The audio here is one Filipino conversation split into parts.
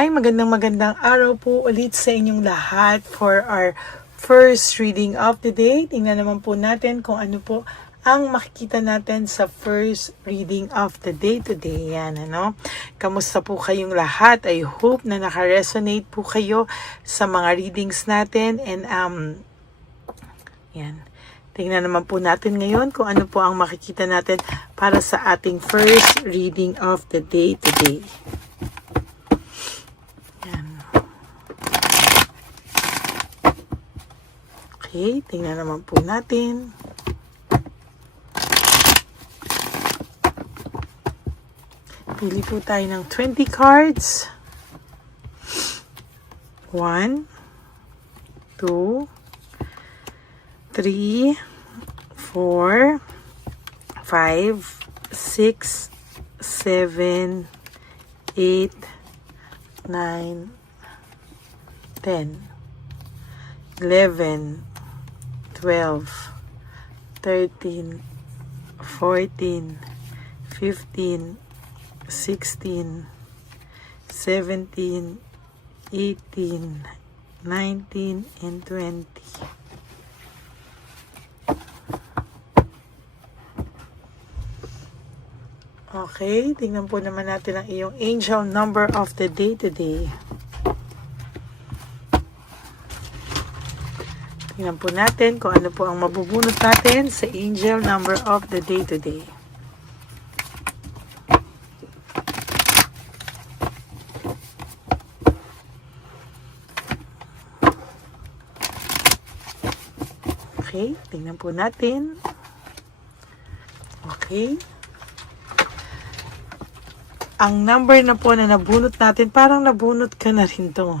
Magandang araw po ulit sa inyong lahat for our first reading of the day. Tingnan naman po natin kung ano po ang makikita natin sa first reading of the day today. Yan, ano? Kamusta po kayong lahat? I hope na naka-resonate po kayo sa mga readings natin. And, yan. Tingnan naman po natin ngayon kung ano po ang makikita natin para sa ating first reading of the day today. Okay, tingnan naman po natin. Pili po tayo ng 20 cards. 1, 2, 3, 4, 5, 6, 7, 8, 9, 10, 11, 12, 13, 14, 15, 16, 17, 18, 19, and 20. Okay, tingnan po naman natin ang iyong angel number of the day today. Tingnan po natin kung ano po ang mabubunot natin sa angel number of the day today. Okay, tingnan po natin. Okay. Ang number na po na nabunot natin, parang nabunot ka na rin to.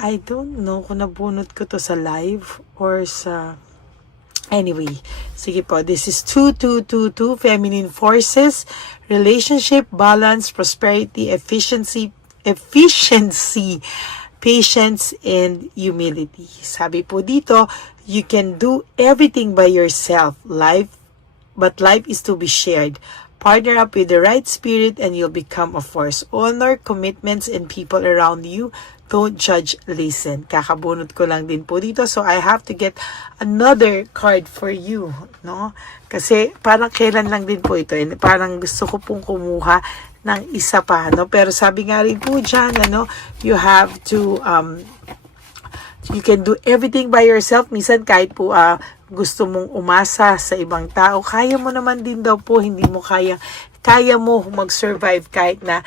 I don't know kung nabunot ko to sa live or sa... Anyway, sige po. This is 2222, feminine forces, relationship, balance, prosperity, efficiency, patience, and humility. Sabi po dito, you can do everything by yourself. But life is to be shared. Partner up with the right spirit and you'll become a force. Honor commitments and people around you. Don't judge, listen. Kakabunot ko lang din po dito. So, I have to get another card for you. No? Kasi parang kailan lang din po ito. And parang gusto ko pong kumuha ng isa pa. No? Pero sabi nga rin po dyan, ano, you have to, you can do everything by yourself. Minsan kahit po gusto mong umasa sa ibang tao, kaya mo naman din daw po, hindi mo kaya mo mag-survive kahit na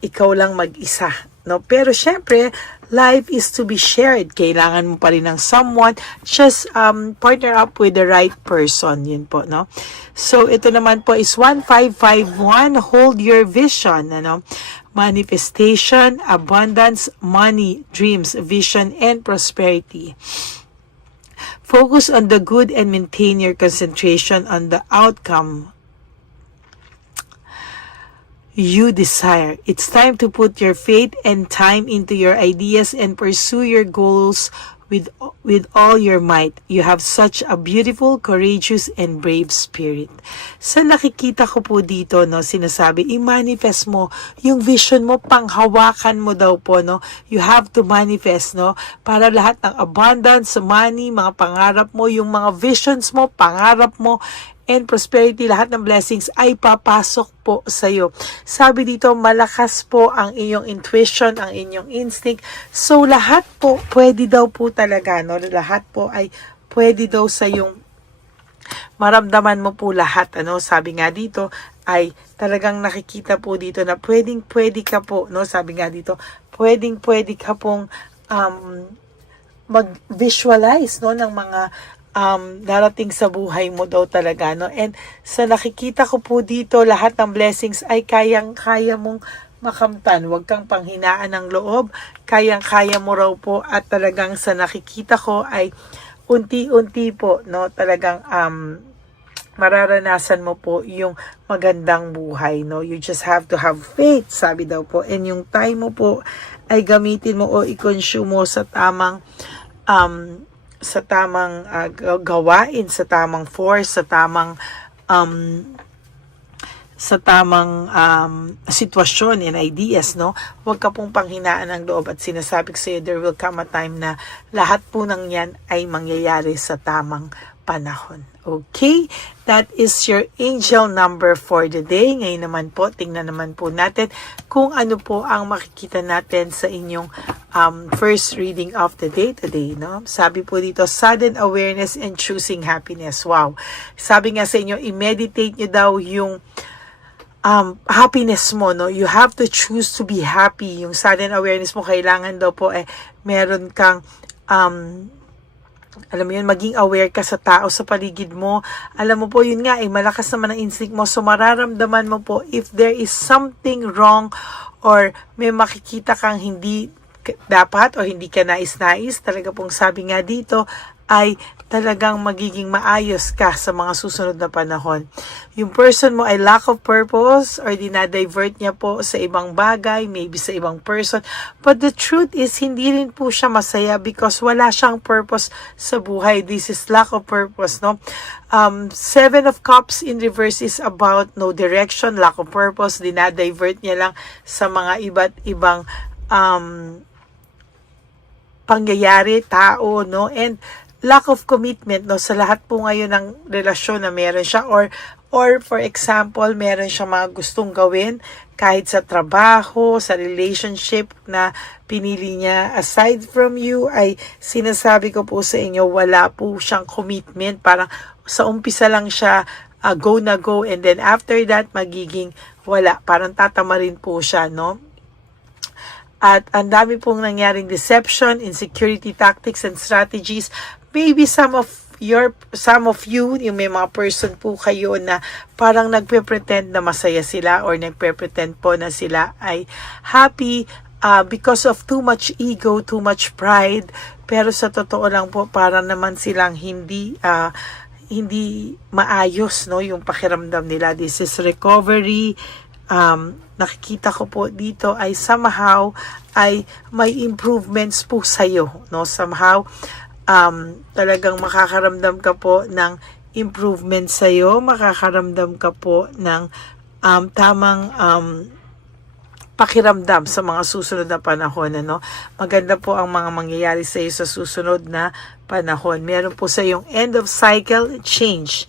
ikaw lang mag-isa. No? Pero syempre, life is to be shared. Kailangan mo pa rin ng someone. Just partner up with the right person. Yun po, no? So, ito naman po is 1551. Hold your vision. Ano? Manifestation, abundance, money, dreams, vision, and prosperity. Focus on the good and maintain your concentration on the outcome you desire. It's time to put your faith and time into your ideas and pursue your goals with all your might. You have such a beautiful, courageous, and brave spirit. Sa nakikita ko po dito, no, sinasabi, i-manifest mo yung vision mo, panghawakan mo daw po, no. You have to manifest, no, para lahat ng abundance, money, mga pangarap mo, yung mga visions mo, pangarap mo, and prosperity, lahat ng blessings ay papasok po sa iyo. Sabi dito, malakas po ang iyong intuition, ang inyong instinct. So, lahat po, pwede daw po talaga, no? Lahat po ay pwede daw sa yung maramdaman mo po lahat, ano? Sabi nga dito, ay talagang nakikita po dito na pwede ka po, no? Sabi nga dito, pwede ka pong mag-visualize, no, ng mga darating sa buhay mo daw talaga, no? And sa nakikita ko po dito, lahat ng blessings ay kaya mong makamtan. Huwag kang panghinaan ng loob. Kaya mo raw po, at talagang sa nakikita ko ay unti-unti po, no? Talagang mararanasan mo po yung magandang buhay, no? You just have to have faith, sabi daw po. And yung time mo po ay gamitin mo o i-consume mo sa tamang gawain, sa tamang force, sa tamang sa tamang sitwasyon and ideas, no? Huwag ka pong panghinaan ng loob at sinasabi ko sa'yo, there will come a time na lahat po ng yan ay mangyayari sa tamang panahon. Okay? That is your angel number for the day. Ngayon naman po, tingnan naman po natin kung ano po ang makikita natin sa inyong first reading of the day today. No? Sabi po dito, sudden awareness and choosing happiness. Wow! Sabi nga sa inyo, i-meditate nyo daw yung happiness mo, no? You have to choose to be happy. Yung sudden awareness mo, kailangan daw po meron kang alam mo yun, maging aware ka sa tao sa paligid mo. Alam mo po, yun nga, malakas naman ang instinct mo. So, mararamdaman mo po if there is something wrong or may makikita kang hindi dapat o hindi ka nais-nais. Talaga pong sabi nga dito ay talagang magiging maayos ka sa mga susunod na panahon. Yung person mo ay lack of purpose or dinadivert niya po sa ibang bagay, maybe sa ibang person. But the truth is, hindi rin po siya masaya because wala siyang purpose sa buhay. This is lack of purpose, no? Seven of Cups in reverse is about no direction, lack of purpose, dinadivert niya lang sa mga iba't ibang pangyayari, tao, no? And lack of commitment, no, sa lahat po ngayon ng relasyon na meron siya or for example, meron siya mga gustong gawin kahit sa trabaho, sa relationship na pinili niya aside from you, ay sinasabi ko po sa inyo, wala po siyang commitment. Parang sa umpisa lang siya go na go and then after that magiging wala. Parang tatama rin po siya, no? At ang dami pong nangyaring deception, insecurity tactics and strategies. Maybe some of you, yung may mga person po kayo na parang nagpe-pretend na masaya sila or nagpe-pretend po na sila ay happy because of too much ego, too much pride. Pero sa totoo lang po, parang naman silang hindi maayos, no, yung pakiramdam nila. This is recovery. Nakikita ko po dito ay somehow ay may improvements po sa'yo, no? Somehow talagang makakaramdam ka po ng improvement sa'yo, makakaramdam ka po ng tamang pakiramdam sa mga susunod na panahon, ano? Maganda po ang mga mangyayari sa iyo sa susunod na panahon. Meron po sa yung end of cycle, change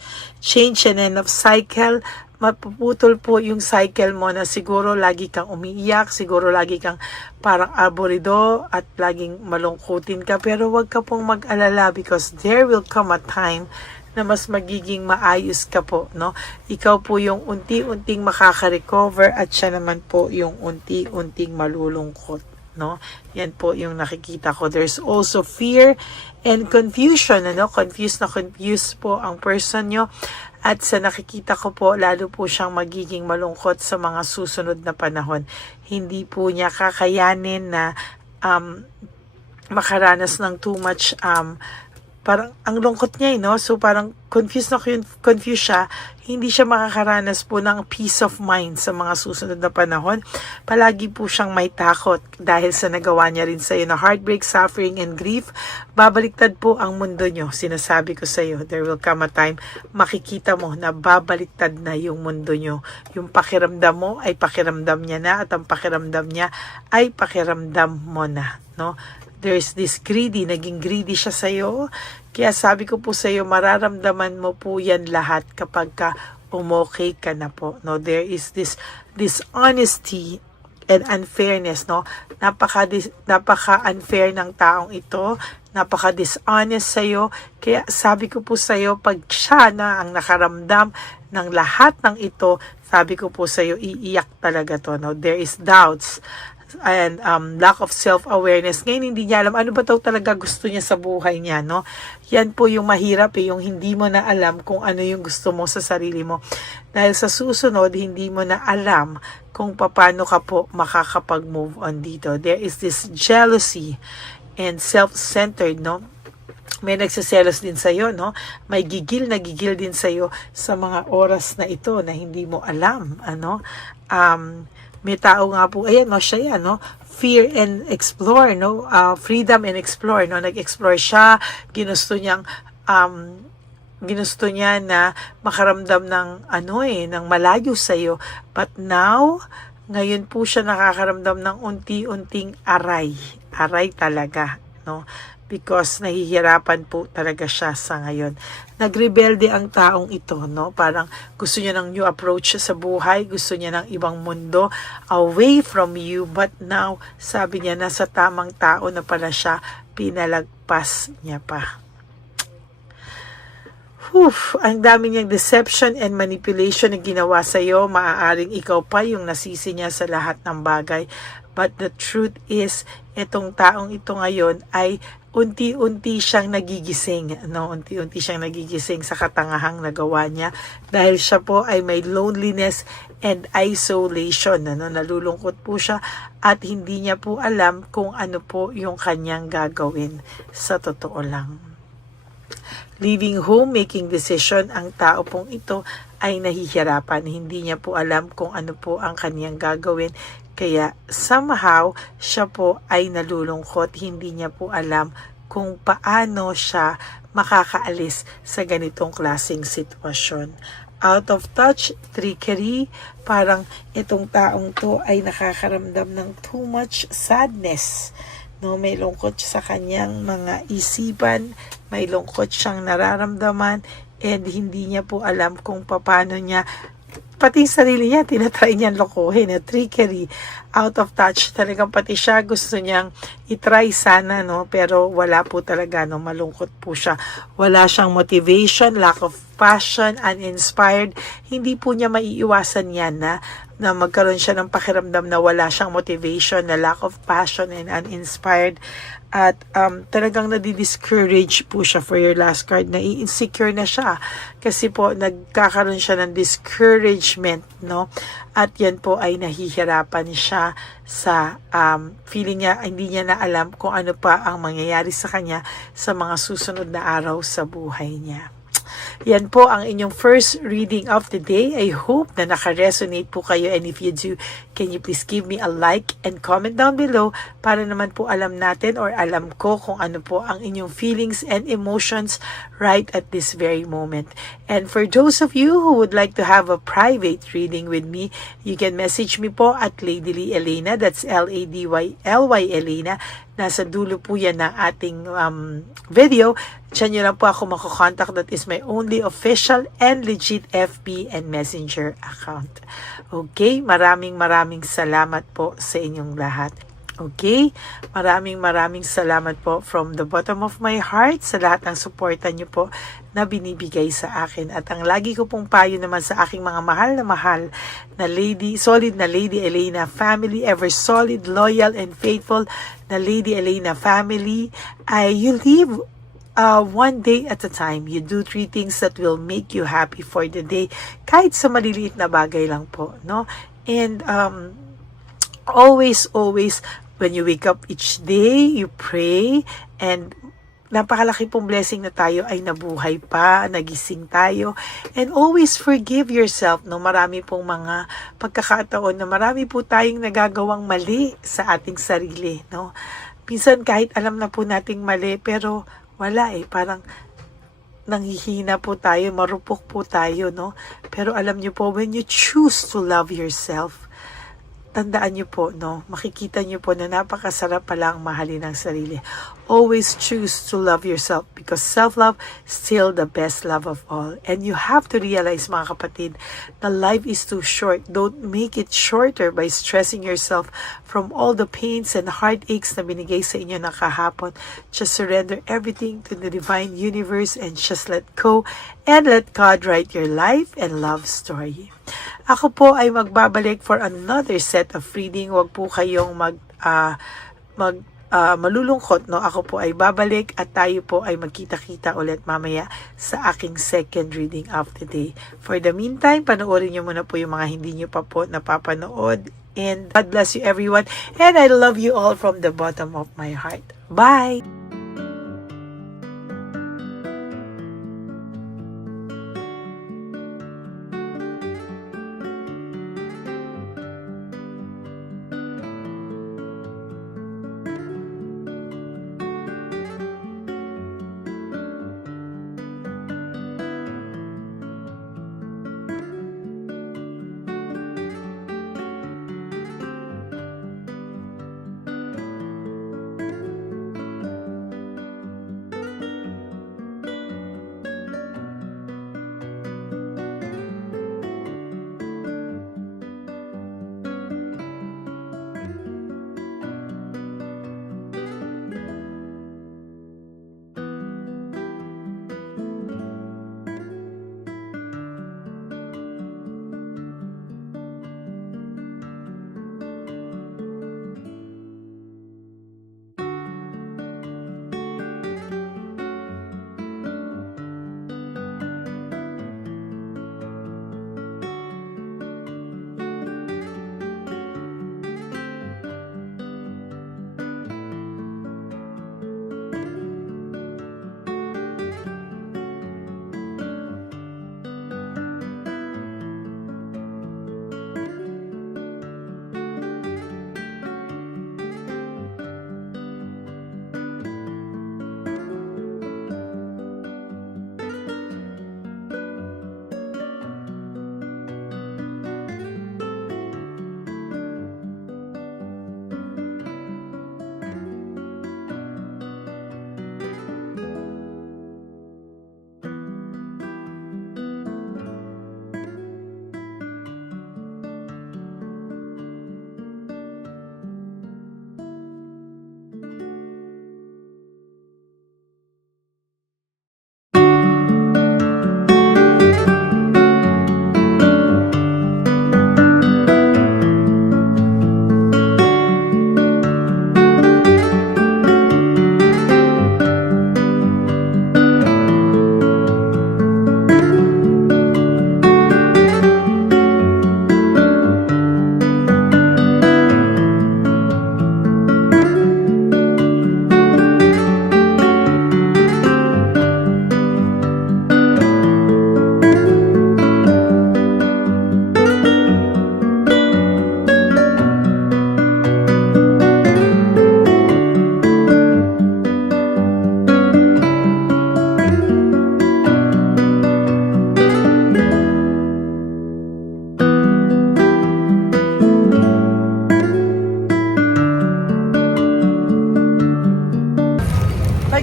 and end of cycle. Mapuputol po yung cycle mo na siguro lagi kang umiiyak, siguro lagi kang parang aburido at laging malungkutin ka. Pero wag ka pong mag-alala because there will come a time na mas magiging maayos ka po, no? Ikaw po yung unti-unting makaka-recover at siya naman po yung unti-unting malulungkot, no? Yan po yung nakikita ko. There's also fear and confusion, ano? Confused po ang person nyo. At sa nakikita ko po, lalo po siyang magiging malungkot sa mga susunod na panahon. Hindi po niya kakayanin na makaranas ng too much, parang ang lungkot niya, no? So parang confused siya. Hindi siya makakaranas po ng peace of mind sa mga susunod na panahon. Palagi po siyang may takot dahil sa nagawa niya rin sa iyo na heartbreak, suffering, and grief. Babaliktad po ang mundo niyo. Sinasabi ko sa iyo, there will come a time makikita mo na babaliktad na yung mundo niyo. Yung pakiramdam mo ay pakiramdam niya na at ang pakiramdam niya ay pakiramdam mo na, no? There's this naging greedy siya sa iyo. Kaya sabi ko po sa iyo, mararamdaman mo po yan lahat kapag ka umokay ka na po, no? There is this honesty and unfairness, no? Napaka-unfair ng taong ito, napaka-dishonest sa iyo. Kaya sabi ko po sa iyo, pag siya na ang nakaramdam ng lahat ng ito, sabi ko po sa iyo, iiyak talaga to, no? There is doubts and lack of self-awareness. Ngayon hindi niya alam ano ba talaga gusto niya sa buhay niya, no? Yan po yung mahirap, yung hindi mo na alam kung ano yung gusto mo sa sarili mo. Dahil sa susunod, hindi mo na alam kung paano ka po makakapag-move on dito. There is this jealousy and self-centered, no? May nagsiselos din sa'yo, no? May gigil din sa'yo sa mga oras na ito na hindi mo alam, ano? May tao nga po, ayan, no, siya yan, no? Fear and explore, no? Freedom and explore, no? Nag-explore siya, ginusto niyang ginusto niya na makaramdam ng ng malayo sa iyo. But now, ngayon po siya nakakaramdam ng unti-unting aray. Aray talaga, no? Because nahihirapan po talaga siya sa ngayon. Nagrebelde ang taong ito, no? Parang gusto niya ng new approach sa buhay, gusto niya ng ibang mundo away from you, but now, sabi niya, nasa tamang tao na pala siya, pinalagpas niya pa. Ang dami niyang deception and manipulation na ginawa sa iyo. Maaaring ikaw pa yung nasisi niya sa lahat ng bagay. But the truth is, itong taong ito ngayon ay unti-unti siyang nagigising, no? Unti-unti siyang nagigising sa katangahang nagawa niya dahil siya po ay may loneliness and isolation, no? Nalulungkot po siya at hindi niya po alam kung ano po yung kanyang gagawin sa totoo lang. Leaving home, making decision, ang tao pong ito ay nahihirapan. Hindi niya po alam kung ano po ang kanyang gagawin. Kaya somehow, siya po ay nalulungkot. Hindi niya po alam kung paano siya makakaalis sa ganitong klaseng sitwasyon. Out of touch, trickery, parang itong taong to ay nakakaramdam ng too much sadness. No, may lungkot sa kanyang mga isipan, may lungkot siyang nararamdaman, and hindi niya po alam kung paano niya, pati sarili niya, tinatry niyang lokohin, trickery, out of touch, talagang pati siya gusto niyang itry sana, no, pero wala po talaga, no, malungkot po siya, wala siyang motivation, lack of passion, uninspired, hindi po niya maiiwasan yan na magkaroon siya ng pakiramdam na wala siyang motivation, na lack of passion and uninspired, at talagang nadi-discourage po siya for your last card, na insecure na siya kasi po nagkakaroon siya ng discouragement, no, at yan po ay nahihirapan siya sa feeling niya, hindi niya na alam kung ano pa ang mangyayari sa kanya sa mga susunod na araw sa buhay niya. Yan po ang inyong first reading of the day. I hope na naka-resonate po kayo, and if you do, can you please give me a like and comment down below para naman po alam natin or alam ko kung ano po ang inyong feelings and emotions right at this very moment. And for those of you who would like to have a private reading with me, you can message me po at Lady Lee Elena, that's LADYLY Elena. Nasa dulo po yan ng ating video. Diyan nyo lang po ako makakontakt. That is my only official and legit FB and Messenger account. Okay? Maraming salamat po sa inyong lahat. Okay? Maraming salamat po from the bottom of my heart sa lahat ng suporta nyo po na binibigay sa akin. At ang lagi ko pong payo naman sa aking mga mahal na lady, solid na Lady Elena family, ever solid, loyal, and faithful na Lady Elena family, ay you live one day at a time. You do 3 things that will make you happy for the day, kahit sa maliliit na bagay lang po, no? And always, when you wake up each day, you pray, and napakalaki pong blessing na tayo ay nabuhay pa, nagising tayo, and always forgive yourself, no? Marami pong mga pagkakataon na marami po tayong nagagawang mali sa ating sarili, no? Minsan kahit alam na po nating mali, pero wala parang nanghihina po tayo, marupok po tayo, no? Pero alam niyo po, when you choose to love yourself, tandaan niyo po, no, makikita niyo po na napakasarap pala ang mahalin ng sarili. Always choose to love yourself because self-love is still the best love of all. And you have to realize, mga kapatid, na life is too short. Don't make it shorter by stressing yourself from all the pains and heartaches na binigay sa inyo na kahapon. Just surrender everything to the divine universe and just let go and let God write your life and love story. Ako po ay magbabalik for another set of reading. Huwag po kayong malulungkot, no? Ako po ay babalik at tayo po ay magkita-kita ulit mamaya sa aking second reading of the day. For the meantime, panoorin nyo muna po yung mga hindi nyo pa po napapanood. And God bless you everyone. And I love you all from the bottom of my heart. Bye!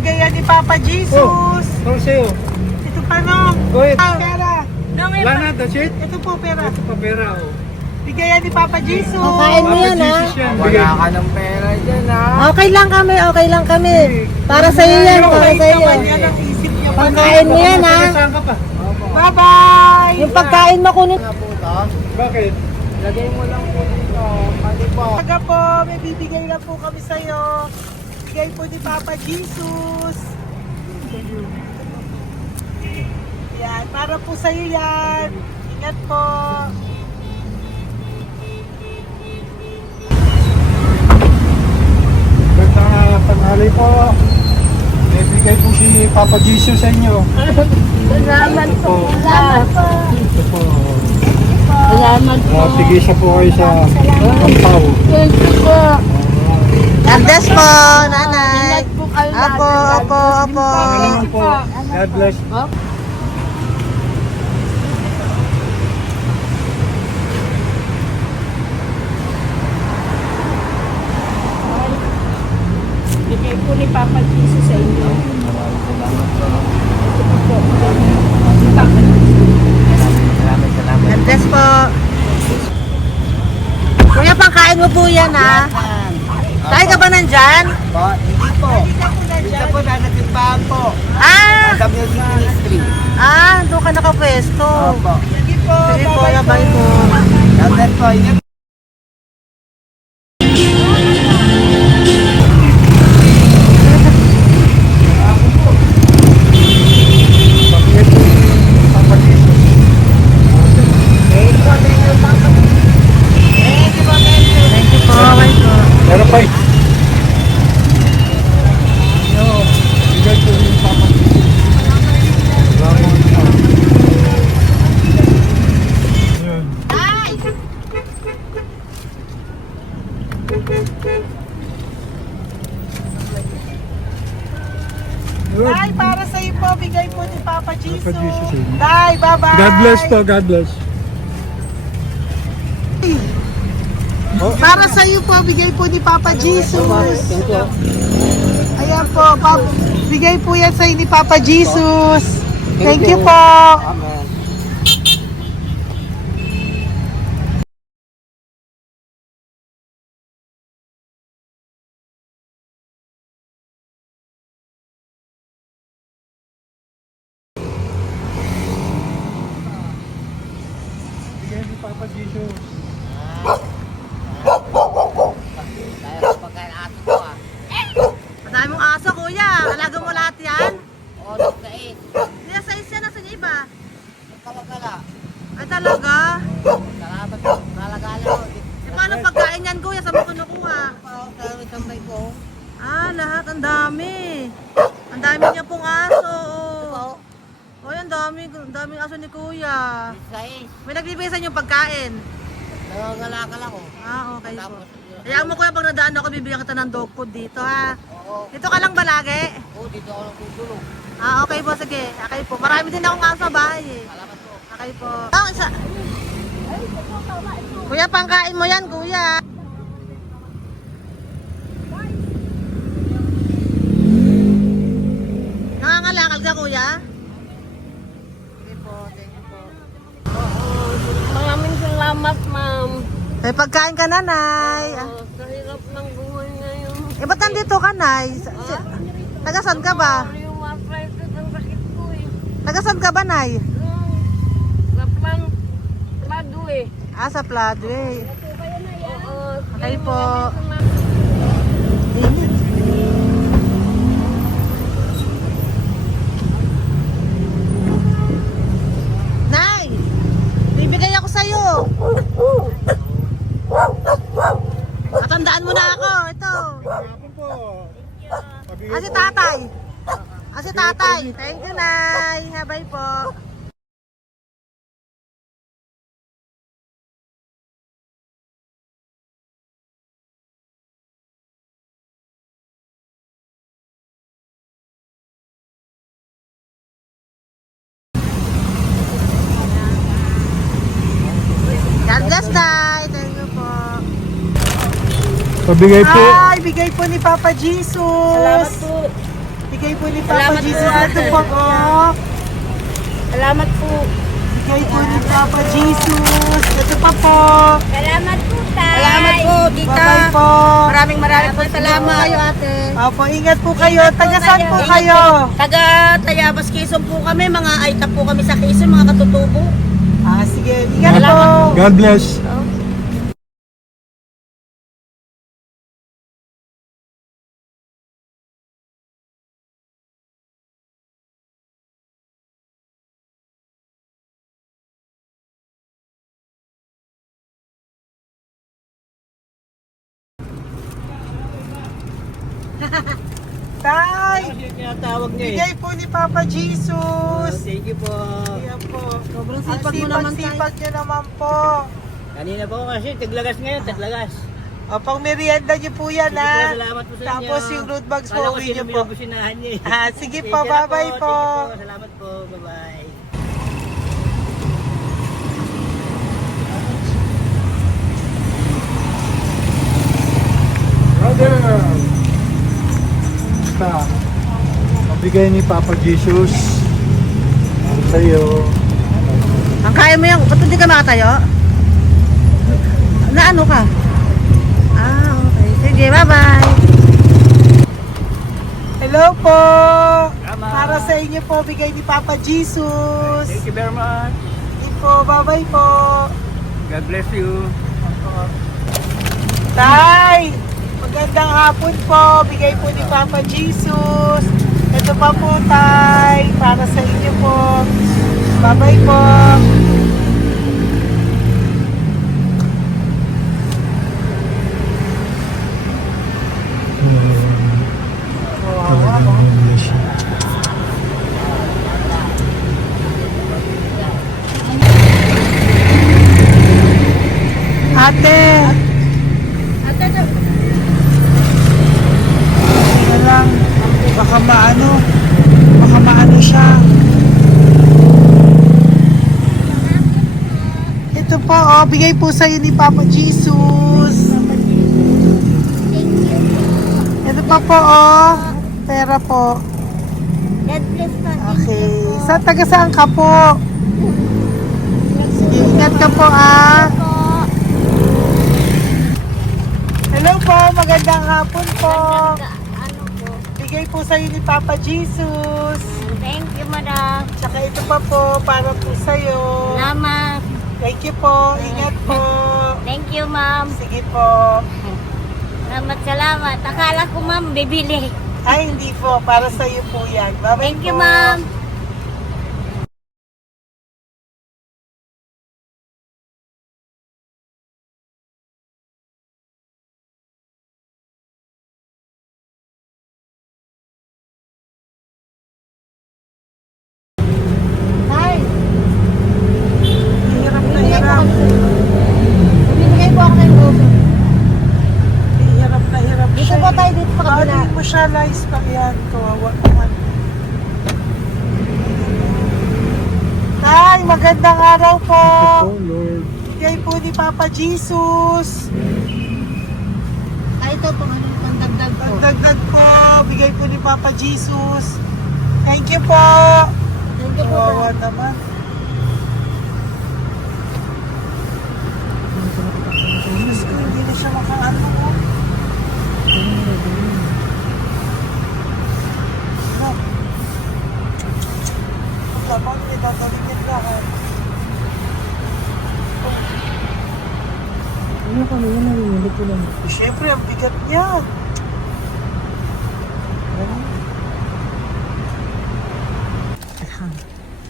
Bigay yan ni Papa Jesus. Ito sa'yo. Ito pa no. Go ahead. Pera. Wala na, that's it. Ito po pera. Ito pa pera, oh. Bigay yan ni Papa Jesus. Kain mo yan, ha? Jesus yan. Bigay. Wala ka ng pera dyan, ha? Okay lang kami, okay lang kami. Para sa iyo yan, para sa iyo. Naman yan ang isip niyo. Pagkain mo yan, ha? Saan ka pa? Bye-bye. Yung pagkain mo kunin. Ano po ito? Bakit? Lagay mo lang po dito. Pati po. Taga po, may bibigay lang po kami sa'yo. Bigay po ni Papa Jesus. Yan, para po sa'yo yan. Ingat po. Magandang tanghali po. May bigay po si Papa Jesus sa inyo. Salamat po. Salamat po. Ito po. Salamat po. Tigisa po kayo sa Ampaw. Thank you po. God bless po, nanay. Apo, apo, apo. Pangalaman po. God bless. Bigay po ni Papa Jesus sa inyo. Salamat. God bless po. Kuya, pangkain mo po yan, ha? Tayo ka ba nandyan? Po, hindi po. Dito po, nanatimpahan po. Ah! Sa Music Ministry. Doon ka nakapwesto. Opo. Sige po, bye po. God bless po. Ingat. Pagkakit po ni Papa Jesus. Thank you po, bye po. Meron pa eh. Bigay po ni Papa Jesus. Yun. Yun. Tay, para sa iyo po, bigay po ni Papa Jesus. Papa Jesus, eh. Tay, bye-bye. God bless po, God bless. Para sa iyo po, bigay po ni Papa Jesus. Ayan po, bigay po yan sa ni Papa Jesus. Thank you po. Amen. Bigay ni Papa Jesus. Tayo pagkain ato po, ah. Madami mong aso, kuya. Alaga mo lahat yan. Oras ka eh. Kuya, size yan. Nasaan yung iba? Kalagala. Ay, talaga? Salamat po. Kalagala po. E, paano pagkain yan, kuya? Saan mo kinukuha? Sa tambay ko. Lahat. Ang dami. Ang dami niya pong aso. Oy, ang daming aso ni kuya. Sais. May nagbibigay sa inyo pagkain. Nangangalakal ako. Okay po. Tapos, Kaya mo kuya, pag nadaan ako, bibigyan kita ng dog food dito, ha? oo. Dito ka lang ba lagi? Dito ako lang tutulog. Okay po, sige. Okay po. Marami din akong aso sa bahay, eh. Salamat po. Okay po. Kuya, pangkain mo yan, kuya. Nangangalakal ka, kuya? Sige po. Thank you po. Maraming salamat, ma'am. May pagkain ka, nanay. Sa hirap ng buhay ngayon. Ba't nandito ka, nay? Tagasan ka ba? Rheumatism ang sakit ko eh. Tagasan ka ba, nay? Sa plado eh. Sa Pladway. Oo. Okay po. Nay! Bibigay ako sa'yo. Matandaan mo na ako. Ito. Hapon po. Si tatay. Si tatay. Thank you, Nay. Bye po. God bless, Day. Thank you po. Pabigay po. Bigay po ni Papa Jesus. Salamat po. Bigay po ni Papa Salamat po, Jesus. Ito ate. po, oh. Salamat po. Bigay po ni Papa Jesus. Ito pa po. Salamat po, Tay. Salamat po, tita. Bye-bye po. Maraming po salamat. Kayo, ate. Opo, ingat po kayo. Taga saan po Ingat kayo? po. Taga Tayabas, Quezon po kami. Mga aita po kami sa Quezon, mga katutubo. Ah, sige. Ingat po. Salamat God bless. Tay, Tinatawag niya bigay po ni Papa Jesus. Thank you po. Ayan po. Sobrang Ang sipag mo naman, Tay. sipag nyo naman po. Kanina po kasi, taglagas ngayon, taglagas. O, pang merienda nyo po yan, Sige po, ha? salamat po sa inyo. Tapos yung road bags po, Kala ko uwi sino nyo po. binubusinahan niya eh. Ah, sige po, Thank you na bye-bye po. Thank you po, salamat po, bye-bye. Brother! Basta, mabigay ni Papa Jesus. Ang sa'yo. Ang kaya mo yan. Ba't hindi ka makatayo? Na ano ka? Ah, okay. Sige, bye-bye. Hello po. Tama. Para sa inyo po, bigay ni Papa Jesus. Thank you very much. Sige po, bye-bye po. God bless you. Tay, magandang hapon po. Bigay po ni Papa Jesus. Ito pa po, Tay. Para sa inyo po. Bye-bye po. Kawawa, no? Ate! Ito lang. Baka maano siya. Ito po, oh, bigay po sa'yo ni Papa Jesus. Ito pa po, oh. Pera po. God bless po. Okay. Taga saan ka po? Sige, ingat ka po, ah. Hello po, magandang hapon po. Ano po? Bigay po sa'yo ni Papa Jesus. Thank you, madam. Tsaka ito pa po, para po sa'yo. Salamat. Thank you po, ingat po. Thank you, ma'am. Sige po. Salamat. Akala ko, ma'am, bibili. Ay, hindi po, para sa'yo po yan. Bye-bye Thank you, po. ma'am. Tay, Hirap na hirap. binigay po ako ng goso. Hirap na hirap Dito siya. po tayo, dito sa kabila. Hindi mo siya lies pa yan. Kawawa naman. Tay, magandang araw po. Oh, Lord. Bigay po ni Papa Jesus. Ay, ito po, ano, pandagdag po. Dagdag po. Bigay po ni Papa Jesus. Thank you po. Thank you po, Kawawa sir. naman. Diyos ko, hindi na siya makaano ko. Ano? Pagkabang may dadalhin yan lahat. Ano kami yan, narinig ko lang. Siyempre, ang bigat niyan.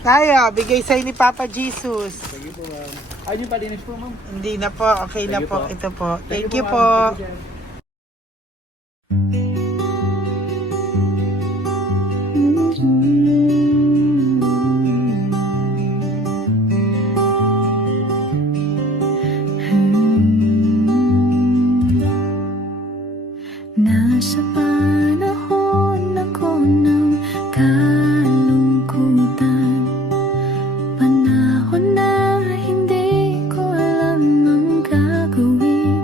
Kaya, bigay sa'yo ni Papa Jesus. Thank you po, ma'am. Ay, yung palinis po, ma'am. Hindi na po, okay na Thank you po. po. Ito po. Thank you ma'am. po. Thank you, sir. Nasa panahon ako ng kalungkutan, panahon na hindi ko alam ang gagawin.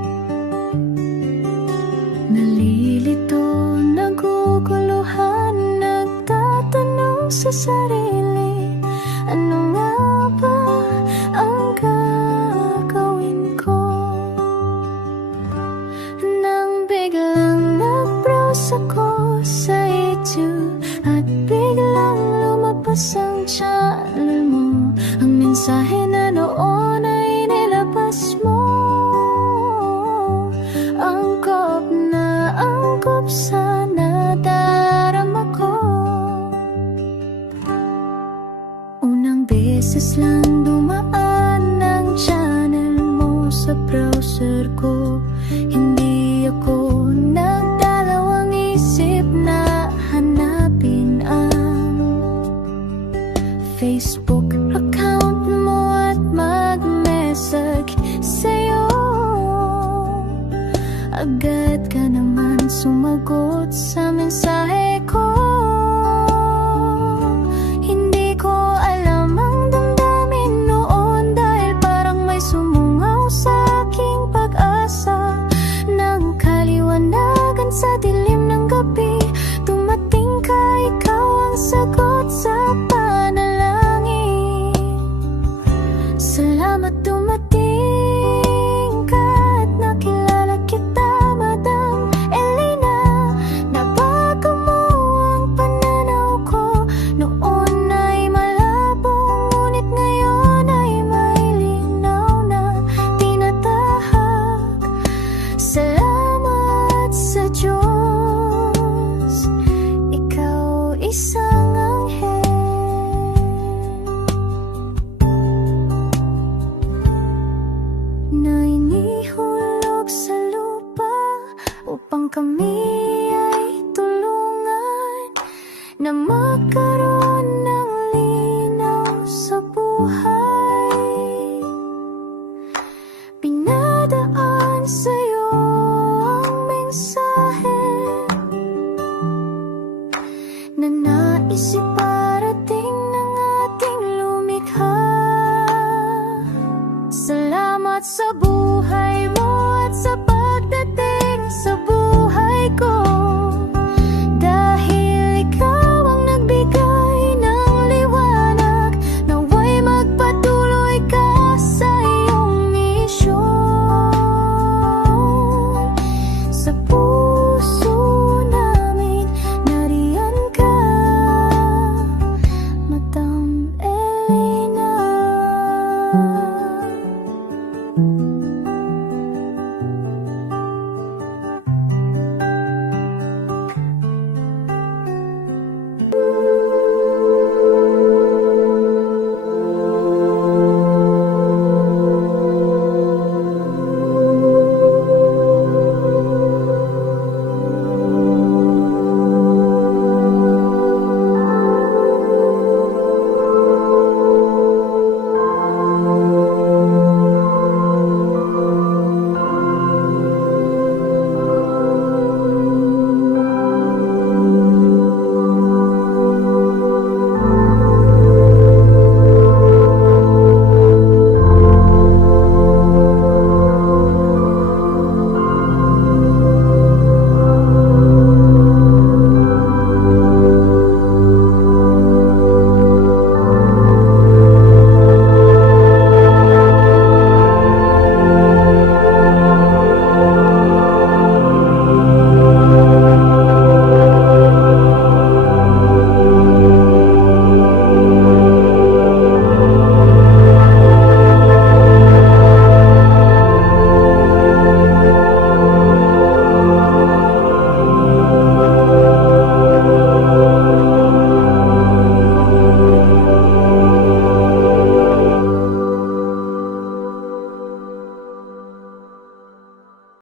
Nalilito, naguguluhan, sa sarili, ano nga ba ang gagawin ko? Nang biglang nag-browse ako sa YouTube at biglang lumabas ang channel mo, ang mensahe na noon ay nilabas mo. Angkop sa nadarama ko. Unang beses lang dumaan ang channel mo sa browser ko. Hindi ako nagdalawang isip na hanapin ang Facebook account mo at mag-message sa'yo. Agad ka naman sumagot sa mensahe ko. Hindi ko alam ang damdamin noon, dahil parang may sumungaw sa aking pag-asa. Nang kaliwanagan sa dilim ng gabi, dumating ka, ikaw ang sagot sa panalangin. Salamat dumating ka at nakilala kita, Madam Elena. Nabago mo ang pananaw ko. Noon ay malabo, ngunit ngayon ay may linaw na tinatahak. Salamat sa Diyos, ikaw isang anghel na inihulog sa lupa upang kami ay tulungan na magkaroon ng linaw sa buhay. Pinadaan sa'yo ang mensahe na naisip